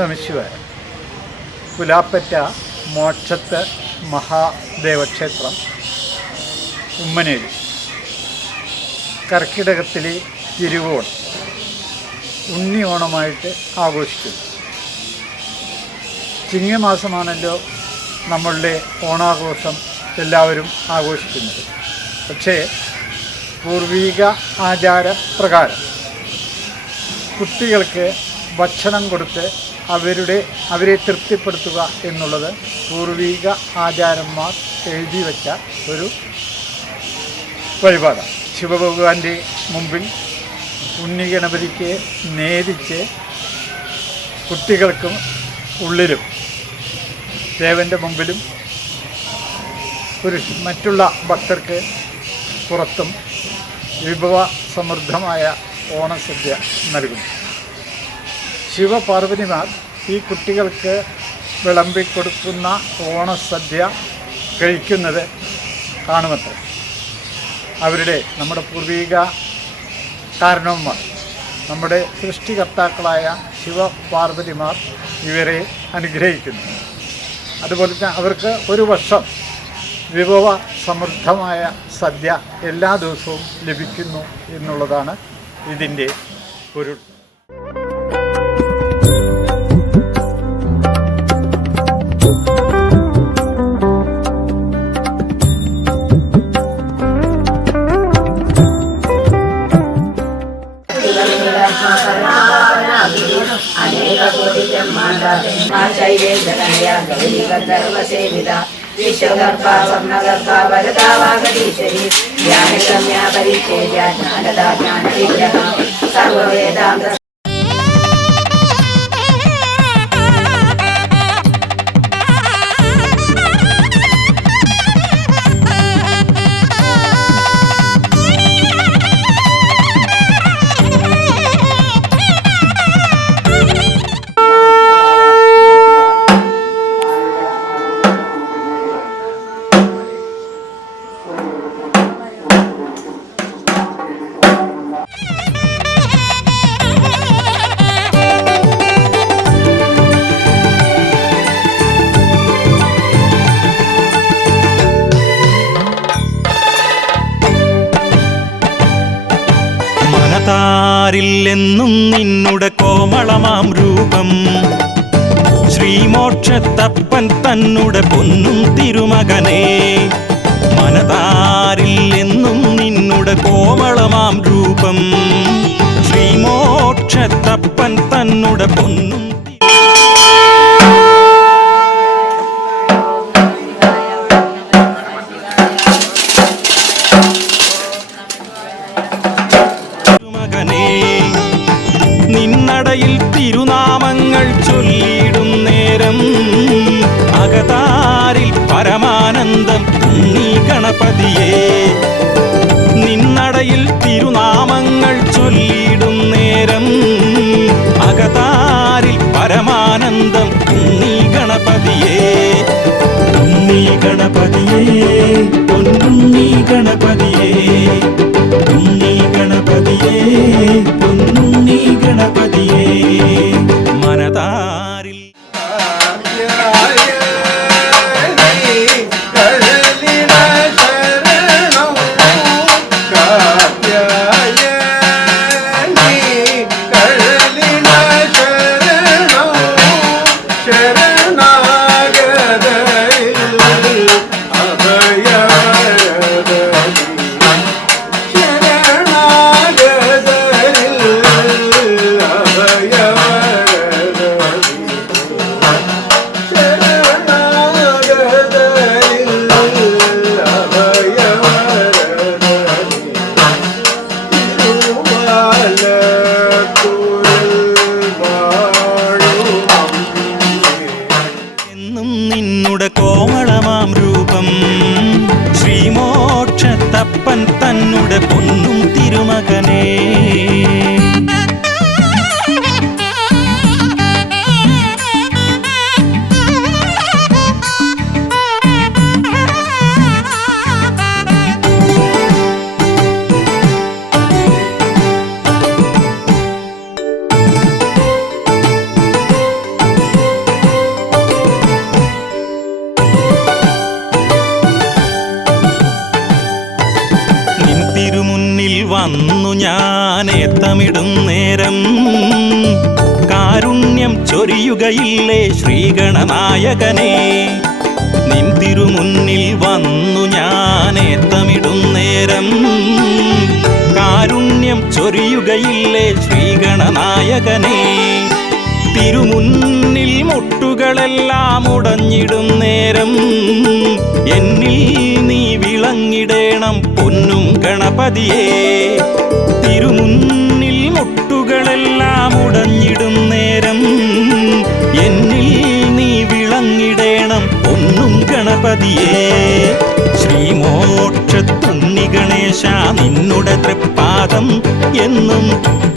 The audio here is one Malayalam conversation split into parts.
ഓം നമശിവായ പുലാപ്പറ്റ മോക്ഷത്ത് മഹാദേവക്ഷേത്രം ഉമ്മനേരി. കർക്കിടകത്തിലെ തിരുവോണം ഉണ്ണി ഓണമായിട്ട് ആഘോഷിക്കുന്നു. ചിങ്ങമാസമാണല്ലോ നമ്മളുടെ ഓണാഘോഷം എല്ലാവരും ആഘോഷിക്കുന്നത്. പക്ഷേ പൂർവീക ആചാരപ്രകാരം കുട്ടികൾക്ക് ഭക്ഷണം കൊടുത്ത് അവരുടെ അവരെ തൃപ്തിപ്പെടുത്തുക എന്നുള്ളത് പൂർവീക ആചാരന്മാർ എഴുതി വച്ച ഒരു വഴിപാടാണ്. ശിവഭഗവാന്റെ മുമ്പിൽ ഉണ്ണി ഗണപതിക്ക് നേദിച്ച് കുട്ടികൾക്കും ഉള്ളിലും ദേവന്റെ മുമ്പിലും പുരുഷ മറ്റുള്ള ഭക്തർക്ക് പുറത്തും വിഭവ സമൃദ്ധമായ ഓണസദ്യ നൽകുന്നു. ശിവപാർവതിമാർ ഈ കുട്ടികൾക്ക് വിളമ്പിക്കൊടുക്കുന്ന ഓണസദ്യ കഴിക്കുന്നത് കാണുമത്ര. അവരുടെ നമ്മുടെ പൂർവിക കാരണവന്മാർ നമ്മുടെ സൃഷ്ടികർത്താക്കളായ ശിവപാർവതിമാർ ഇവരെ അനുഗ്രഹിക്കുന്നു. അതുപോലെ തന്നെ അവർക്ക് ഒരു വർഷം വിഭവ സമൃദ്ധമായ സദ്യ എല്ലാ ദിവസവും ലഭിക്കുന്നു എന്നുള്ളതാണ് ഇതിന്റെ പൊരുൾ ज्योतिब्रह्माण्डा माचैवेन्दनया गौरीगन्धर्वसेविता विश्वगर्भा वर्णगर्भा वरदा वागदीश्वरी ज्ञानगम्या परिचेद्या ज्ञानदा ज्ञानविग्रहा सर्ववेदान्त മനതാരില്ലെന്നും നിന്നുടെ കോമളമാം രൂപം. ശ്രീമോക്ഷത്തപ്പൻ തന്നുടെ പൊന്നും തിരുമകനെ. എന്നും നിന്നുടെ കോമളമാം രൂപം. ശ്രീമോക്ഷത്തപ്പൻ തന്നുടെ പൊന്നും ഉണ്ണി ഗണപതിയേ പൊന്നുണ്ണി ഗണപതിയേ തന്നപ്പൻ തന്നുടെ പൊന്നും തിരുമകനേ. നേത്രമിടും നേരം. കാരുണ്യം ചൊരിയുകയില്ലേ ശ്രീഗണനായകനെ? നിൻ തിരുമുന്നിൽ വന്നു ഞാൻ ഏത്തമിടും നേരം. കാരുണ്യം ചൊരിയുകയില്ലേ ശ്രീഗണനായകനെ? തിരുമുന്നിൽ മുട്ടുകളെല്ലാം ഉടഞ്ഞിടും നേരം. എന്നിൽ നീ വിളങ്ങിടേണം പൊന്നും ഗണപതിയേ. തിരുമുന്നിൽ ഉടഞ്ഞിടും നേരം. എന്നിൽ നീ വിളങ്ങിടേണം ഒന്നും ഗണപതിയേ. ശ്രീമോക്ഷത്തുണ്ണി ഗണേശ നിന്നുടെ തൃപ്പാദം എന്നും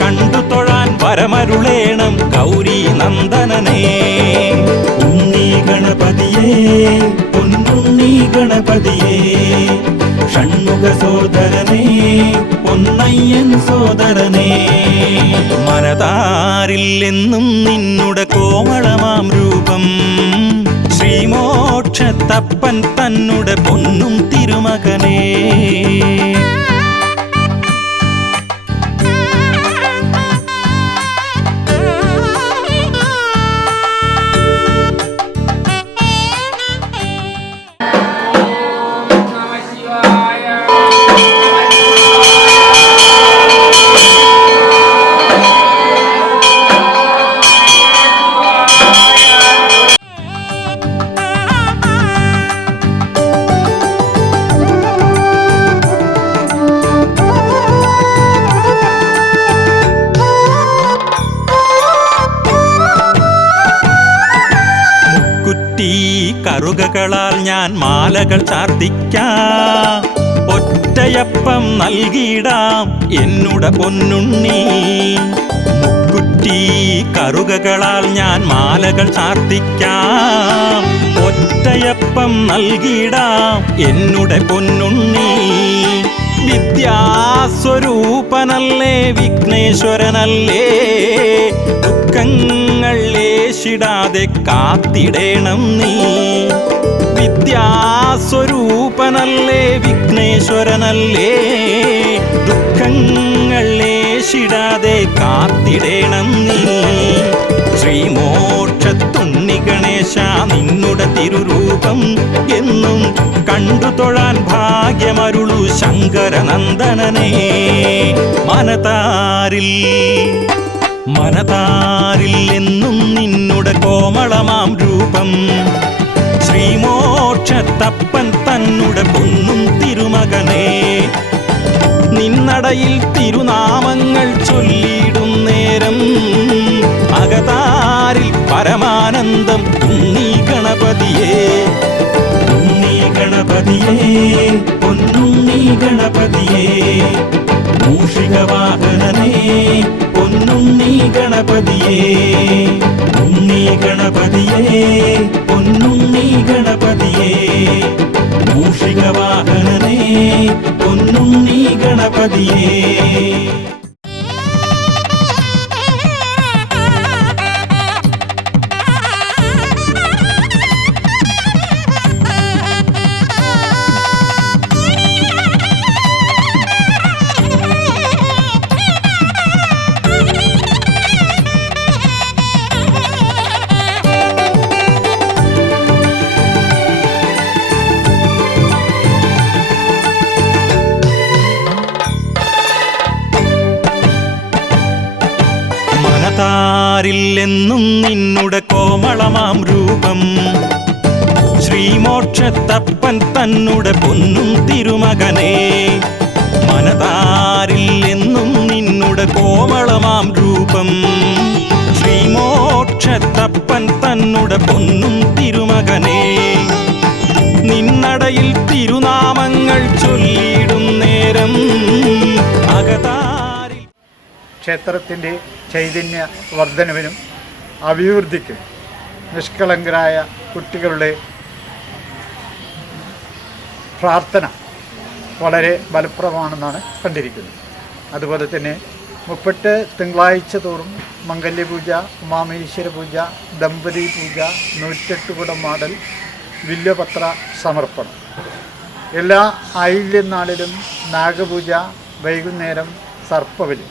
കണ്ടു തൊഴാൻ വരമരുളേണം ഗൗരി നന്ദനനേ. ഉണ്ണി ഗണപതിയേ പൊന്നുണ്ണി ഗണപതിയേ. ഷൺമുഖ സോദരനേ ഒന്നയ്യൻ സോദരനേ മനതാരിൽ എന്നും നിന്നുടെ കോമളമാം രൂപം. ശ്രീമോക്ഷത്തപ്പൻ തന്നുടെ പൊന്നും തിരുമകനേ. ഞാൻ മാലകൾ ചാർത്തിക്കാം. ഒറ്റയപ്പം നൽകിയിടാം എന്നുടെ പൊന്നുണ്ണി. മുക്കുറ്റി കറുകകളാൽ ഞാൻ മാലകൾ ചാർത്തിക്കാം. ഒറ്റയപ്പം നൽകിയിടാം എന്നുടെ പൊന്നുണ്ണി. വിദ്യാസ്വരൂപനല്ലേ വിഘ്നേശ്വരനല്ലേ ദുഃഖങ്ങൾ ലേശിടാതെ കാത്തിടേണം നീ. വിദ്യാസ്വരൂപനല്ലേ വിഘ്നേശ്വരനല്ലേ. ദുഃഖങ്ങൾ ലേശിടാതെ കാത്തിടേണം നീ. ശ്രീമോക്ഷത്തുണ്ണി ഗണേശ നിന്നുടെ തിരുരൂപം എന്നും കണ്ടു തൊഴാൻ ഭാഗ്യമരുളു ശങ്കരനന്ദനനെ. മനതാരിൽ മനതാരിൽ എന്ന് കോമളമാം രൂപം. ശ്രീമോക്ഷത്തപ്പൻ തന്നുടെ പൊന്നും തിരുമകനേ നിന്നടയിൽ തിരുനാമങ്ങൾ ചൊല്ലിയിടും നേരം. അകതാരിൽ പരമാനന്ദം ഉണ്ണി ഗണപതിയേ ഉണ്ണി ഗണപതിയേ പൊന്നുണ്ണി ഗണപതിയേ. മൂഷിക വാഹനനേ ഗണപതിയേ ഉണ്ണി ഗണപതിയേ പൊന്നുണ്ണി ഗണപതിയേ. മൂഷിക വാഹനനേ പൊന്നുണ്ണി ഗണപതിയേ. മനതാരില്ലെന്നും നിന്നുടെ കോമളമാം രൂപം. ശ്രീമോക്ഷത്തപ്പൻ തന്നുടെ പൊന്നും തിരുമകനെ. മനതാരില്ലെന്നും നിന്നുടെ കോമളമാം രൂപം. ശ്രീമോക്ഷത്തപ്പൻ തന്നുടെ പൊന്നും തിരുമകനെ. നിന്നടയിൽ തിരുനാമങ്ങൾ ചൊല്ലിയിടും നേരം അകതാരിൽ ക്ഷേത്രത്തിന്റെ ചൈതന്യ വർധനവിനും അഭിവൃദ്ധിക്കും നിഷ്കളങ്കരായ കുട്ടികളുടെ പ്രാർത്ഥന വളരെ ഫലപ്രദമാണെന്നാണ് കണ്ടിരിക്കുന്നത്. അതുപോലെ തന്നെ മുപ്പെട്ട് തിങ്കളാഴ്ച തോറും മംഗല്യപൂജ ഉമാമേശ്വര പൂജ ദമ്പതി പൂജ നൂറ്റെട്ട് കുടം മാടൽ വില്യപത്ര സമർപ്പണം. എല്ലാ ആയില്യനാളിലും നാഗപൂജ വൈകുന്നേരം സർപ്പബലി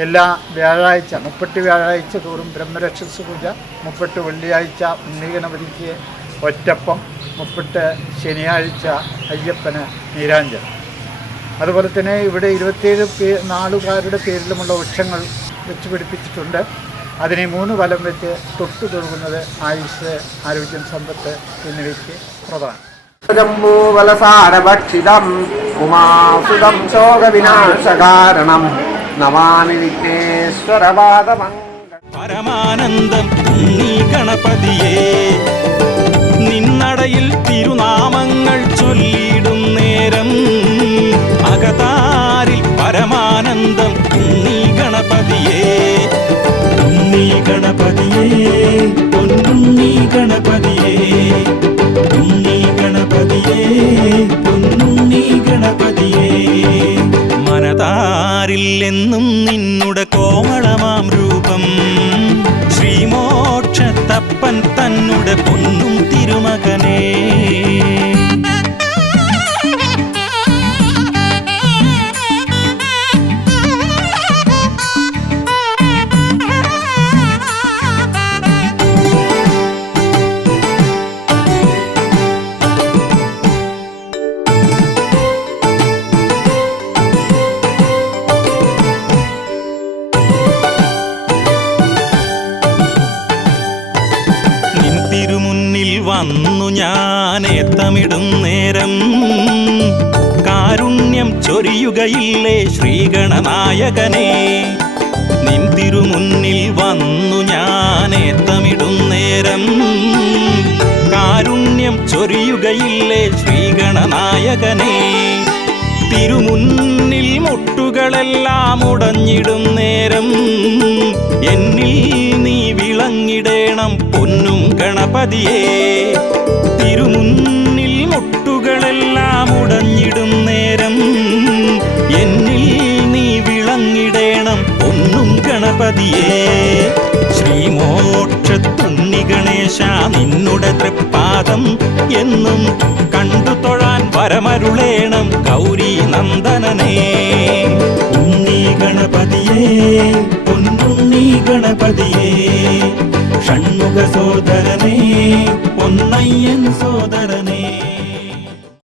എല്ലാ വ്യാഴാഴ്ച മുപ്പട്ട് വ്യാഴാഴ്ച തോറും ബ്രഹ്മരക്ഷസ് പൂജ മുപ്പട്ട് വെള്ളിയാഴ്ച ഉണ്ണിഗണപതിക്ക് ഒറ്റപ്പം മുപ്പട്ട് ശനിയാഴ്ച അയ്യപ്പന് നീരാഞ്ജനം. അതുപോലെ തന്നെ ഇവിടെ ഇരുപത്തിയേഴ് പേ നാളുകാരുടെ പേരിലുമുള്ള വൃക്ഷങ്ങൾ വെച്ച് പിടിപ്പിച്ചിട്ടുണ്ട്. അതിനെ മൂന്ന് വലം വെച്ച് തൊട്ടു തൊടുക്കുന്നത് ആയുസ് ആരോഗ്യം സമ്പത്ത് എന്നിവയ്ക്ക് പ്രധാനം. ജംബൂവലസാരഭക്ഷിതം ഉമാസുതം ശോകവിനാശകാരണം. നമാമി പരമാനന്ദം നീ ഗണപതിയേ നിന്നടയിൽ തിരുനാമങ്ങൾ ചൊല്ലിയിടും നേരം. അകതാരിൽ പരമാനന്ദം നീ ഗണപതിയേ നീ ഗണപതിയേ പൊന്നുണ്ണി നീ ഉണ്ണി എന്നും നിന്നുടെ കോമളമാം രൂപം. ശ്രീമോക്ഷത്തപ്പൻ തന്നുടെ പൊന്നും തിരുമകനേ. ഞാൻ നേരം. കാരുണ്യം ചൊരിയുകയില്ലേ ശ്രീഗണനായകനെ? നിൻ തിരുമുന്നിൽ വന്നു ഞാൻ ഏത്തമിടും നേരം. കാരുണ്യം ചൊരിയുകയില്ലേ ശ്രീഗണനായകനെ? തിരുമുന്നിൽ മുട്ടുകളെല്ലാം ഉടഞ്ഞിടും നേരം. എന്നിൽ നീ വിളങ്ങിടേണം പൊന്നും ഗണപതിയേ. മുട്ടുകളെല്ലാം ഉടഞ്ഞിടും നേരം. എന്നിൽ നീ വിളങ്ങിടേണം ഒന്നും ഗണപതിയേ. ശ്രീമോക്ഷത്തുണ്ണി ഗണേശ നിന്നുടെ തൃപ്പാദം എന്നും കണ്ടു തൊഴാൻ വരമരുളേണം ഗൗരി നന്ദനനേ. ഉണ്ണി ഗണപതിയേ പൊന്നുണ്ണി ഗണപതിയേ. ഷൺമുഖ സോദരനേ പൊന്നയ്യൻ സോദരനേ